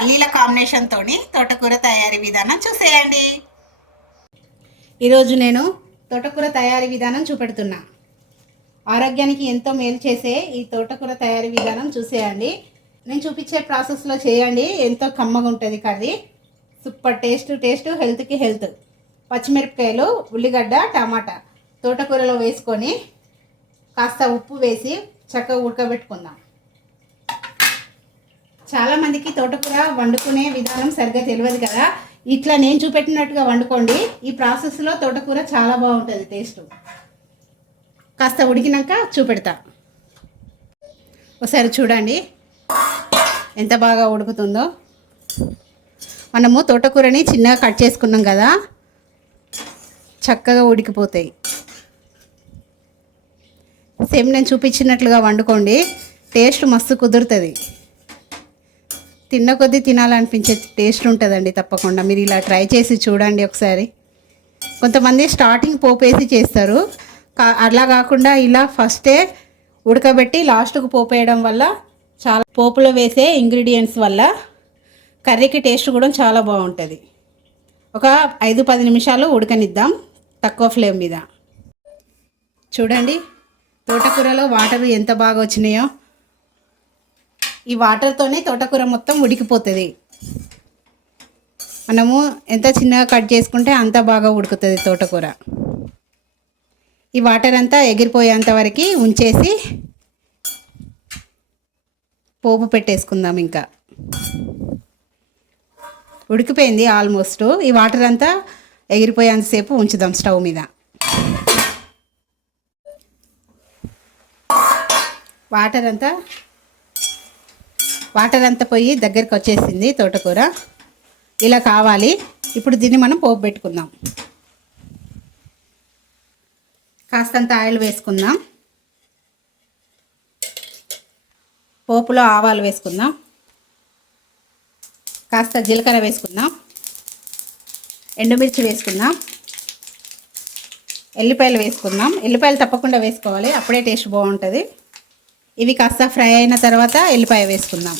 పల్లీల కాంబినేషన్తోని తోటకూర తయారీ విధానం చూసేయండి. ఈరోజు నేను తోటకూర తయారీ విధానం చూపెడుతున్నా. ఆరోగ్యానికి ఎంతో మేలు చేసే ఈ తోటకూర తయారీ విధానం చూసేయండి. నేను చూపించే ప్రాసెస్లో చేయండి. ఎంతో కమ్మగా ఉంటుంది కర్రీ. సూపర్ టేస్ట్, హెల్త్కి హెల్త్. పచ్చిమిరపకాయలు, ఉల్లిగడ్డ, టమాటా తోటకూరలో వేసుకొని కాస్త ఉప్పు వేసి చక్కగా ఉడకబెట్టుకుందాం. చాలామందికి తోటకూర వండుకునే విధానం సరిగ్గా తెలియదు కదా. ఇట్లా నేను చూపెట్టినట్టుగా వండుకోండి. ఈ ప్రాసెస్లో తోటకూర చాలా బాగుంటుంది టేస్ట్. కాస్త ఉడికినాక చూపెడతా. ఒకసారి చూడండి ఎంత బాగా ఉడుకుతుందో. మనము తోటకూరని చిన్నగా కట్ చేసుకున్నాం కదా, చక్కగా ఉడికిపోతాయి. సేమ్ నేను చూపించినట్లుగా వండుకోండి. టేస్ట్ మస్తు కుదురుతుంది. తిన్న కొద్దీ తినాలనిపించే టేస్ట్ ఉంటుందండి. తప్పకుండా మీరు ఇలా ట్రై చేసి చూడండి ఒకసారి. కొంతమంది స్టార్టింగ్ పోపు వేసి చేస్తారు. అలా కాకుండా ఇలా ఫస్టే ఉడకబెట్టి లాస్ట్కు పోపు వేయడం వల్ల చాలా పోపులో వేసే ఇంగ్రీడియంట్స్ వల్ల కర్రీకి టేస్ట్ కూడా చాలా బాగుంటుంది. ఒక 5-10 నిమిషాలు ఉడకనిద్దాం తక్కువ ఫ్లేమ్ మీద. చూడండి తోటకూరలో వాటర్ ఎంత బాగా వచ్చినాయో. ఈ వాటర్తోనే తోటకూర మొత్తం ఉడికిపోతుంది. మనము ఎంత చిన్నగా కట్ చేసుకుంటే అంత బాగా ఉడుకుతుంది తోటకూర. ఈ వాటర్ అంతా ఎగిరిపోయేంత వరకు ఉంచేసి పోపు పెట్టేసుకుందాం. ఇంకా ఉడికిపోయింది ఆల్మోస్ట్. ఈ వాటర్ అంతా ఎగిరిపోయేంతసేపు ఉంచుదాం స్టవ్ మీద. వాటర్ అంతా పోయి దగ్గరికి వచ్చేసింది తోటకూర. ఇలా కావాలి. ఇప్పుడు దీన్ని మనం పోపు పెట్టుకుందాం. కాస్తంత ఆయిల్ వేసుకుందాం. పోపులో ఆవాలు వేసుకుందాం. కాస్త జీలకర్ర వేసుకుందాం. ఎండుమిర్చి వేసుకుందాం. ఎల్లిపాయలు వేసుకుందాం. ఎల్లిపాయలు తప్పకుండా వేసుకోవాలి, అప్పుడే టేస్ట్ బాగుంటుంది. ఇవి కాస్త ఫ్రై అయిన తర్వాత ఎల్లిపాయ వేసుకుందాం.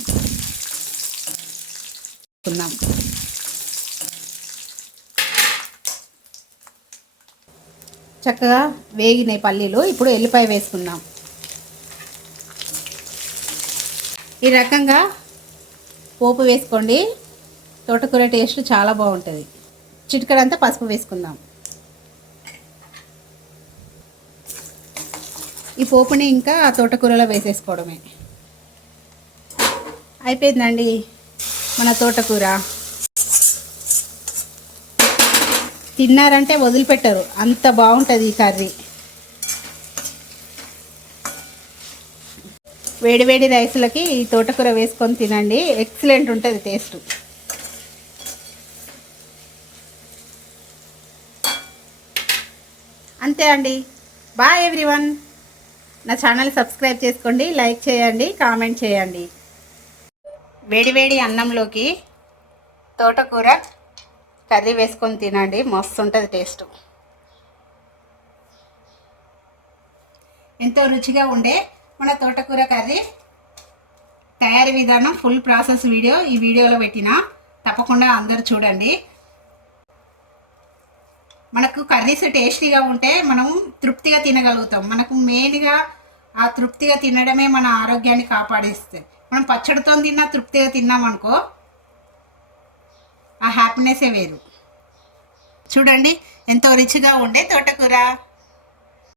చక్కగా వేగినాయి పల్లీలు. ఇప్పుడు ఎల్లిపాయ వేసుకుందాం. ఈ రకంగా పోపు వేసుకోండి. తోటకూర టేస్ట్ చాలా బాగుంటుంది. చిటికెడంతా పసుపు వేసుకుందాం. ఈ పోపుని ఇంకా తోటకూరలో వేసేసుకోవడమే. అయిపోయిందండి మన తోటకూర. తిన్నారంటే వదిలిపెట్టరు, అంత బాగుంటుంది ఈ కర్రీ. వేడివేడి రైస్లకి ఈ తోటకూర వేసుకొని తినండి. ఎక్సలెంట్ ఉంటుంది టేస్ట్. అంతే అండి. Bye everyone. నా ఛానల్ సబ్స్క్రైబ్ చేసుకోండి, లైక్ చేయండి, కామెంట్ చేయండి. వేడివేడి అన్నంలోకి తోటకూర కర్రీ వేసుకొని తినండి, మస్తు ఉంటుంది టేస్ట్. ఎంతో రుచిగా ఉండే మన తోటకూర కర్రీ తయారీ విధానం ఫుల్ ప్రాసెస్ వీడియో ఈ వీడియోలో పెట్టినా, తప్పకుండా అందరు చూడండి. మనకు కర్రీస్ టేస్టీగా ఉంటే మనం తృప్తిగా తినగలుగుతాం. మనకు మెయిన్గా ఆ తృప్తిగా తినడమే మన ఆరోగ్యాన్ని కాపాడిస్తుంది. మనం పచ్చడితో తిన్నా తృప్తిగా తిన్నామనుకో, ఆ హ్యాపీనెస్సే వేరు. చూడండి ఎంతో రుచిగా ఉండే తోటకూర.